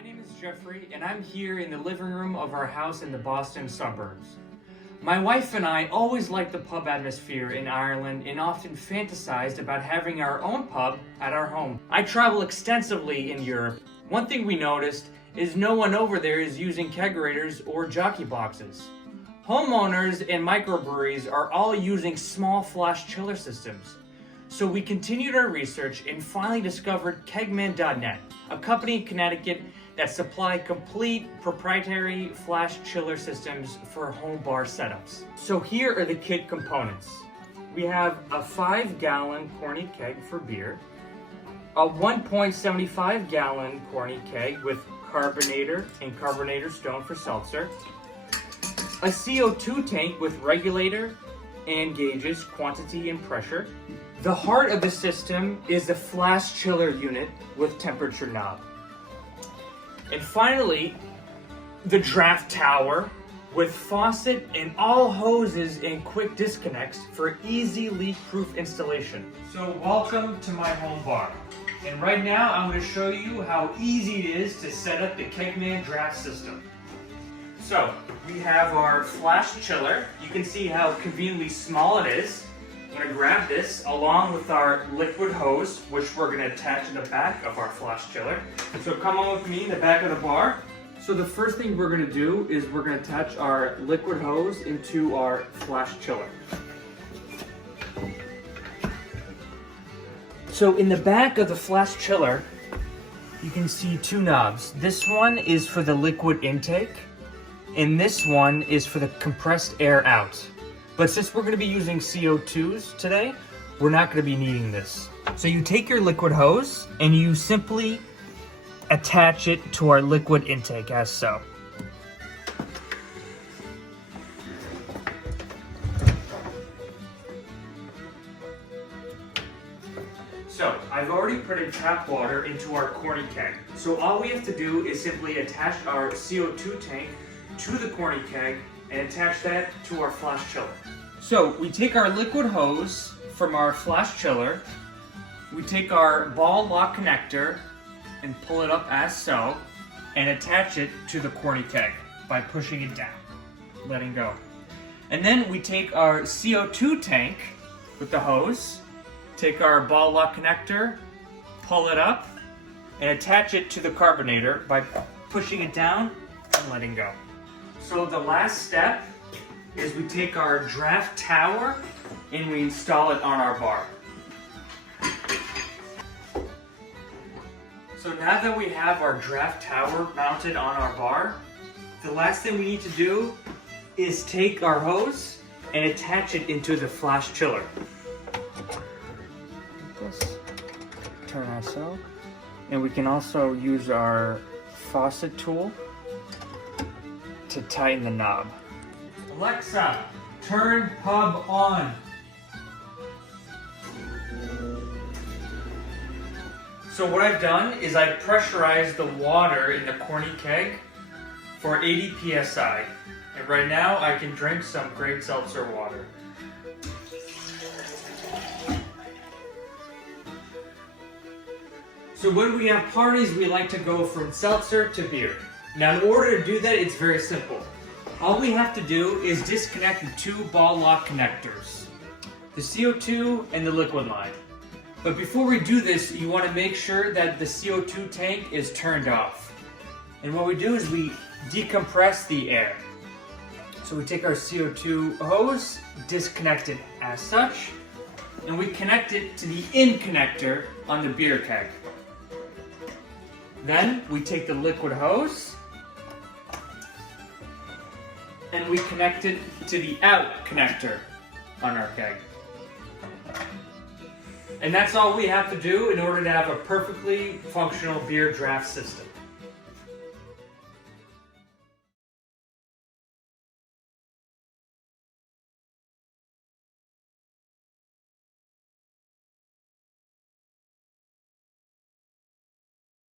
My name is Jeffrey, and I'm here in the living room of our house in the Boston suburbs. My wife and I always liked the pub atmosphere in Ireland and often fantasized about having our own pub at our home. I travel extensively in Europe. One thing we noticed is no one over there is using kegerators or jockey boxes. Homeowners and microbreweries are all using small flash chiller systems. So we continued our research and finally discovered kegman.net, a company in Connecticut that supply complete proprietary flash chiller systems for home bar setups. So here are the kit components. We have a 5-gallon corny keg for beer, a 1.75-gallon corny keg with carbonator and carbonator stone for seltzer, a CO2 tank with regulator and gauges quantity and pressure. The heart of the system is the flash chiller unit with temperature knob. And finally, the draft tower with faucet and all hoses and quick disconnects for easy leak-proof installation. So welcome to my home bar. And right now I'm going to show you how easy it is to set up the Kegman draft system. So we have our flash chiller. You can see how conveniently small it is. I'm going to grab this along with our liquid hose, which we're going to attach to the back of our flash chiller. So come on with me in the back of the bar. So the first thing we're going to do is we're going to attach our liquid hose into our flash chiller. So in the back of the flash chiller, you can see two knobs. This one is for the liquid intake, and this one is for the compressed air out. But since we're going to be using CO2s today, we're not going to be needing this. So you take your liquid hose and you simply attach it to our liquid intake as so. So I've already put in tap water into our corny keg. So all we have to do is simply attach our CO2 tank to the corny keg and attach that to our flash chiller. So we take our liquid hose from our flash chiller, we take our ball lock connector and pull it up as so, and attach it to the corny keg by pushing it down, letting go. And then we take our CO2 tank with the hose, take our ball lock connector, pull it up, and attach it to the carbonator by pushing it down and letting go. So the last step is we take our draft tower and we install it on our bar. So now that we have our draft tower mounted on our bar, the last thing we need to do is take our hose and attach it into the flash chiller. Like this. Turn as so. And we can also use our faucet tool to tighten the knob. Alexa, turn pub on. So what I've done is I've pressurized the water in the corny keg for 80 psi. And right now I can drink some great seltzer water. So when we have parties, we like to go from seltzer to beer. Now in order to do that, it's very simple. All we have to do is disconnect the two ball lock connectors, the CO2 and the liquid line. But before we do this, you want to make sure that the CO2 tank is turned off. And what we do is we decompress the air. So we take our CO2 hose, disconnect it as such, and we connect it to the in connector on the beer keg. Then we take the liquid hose and we connect it to the out connector on our keg. And that's all we have to do in order to have a perfectly functional beer draft system.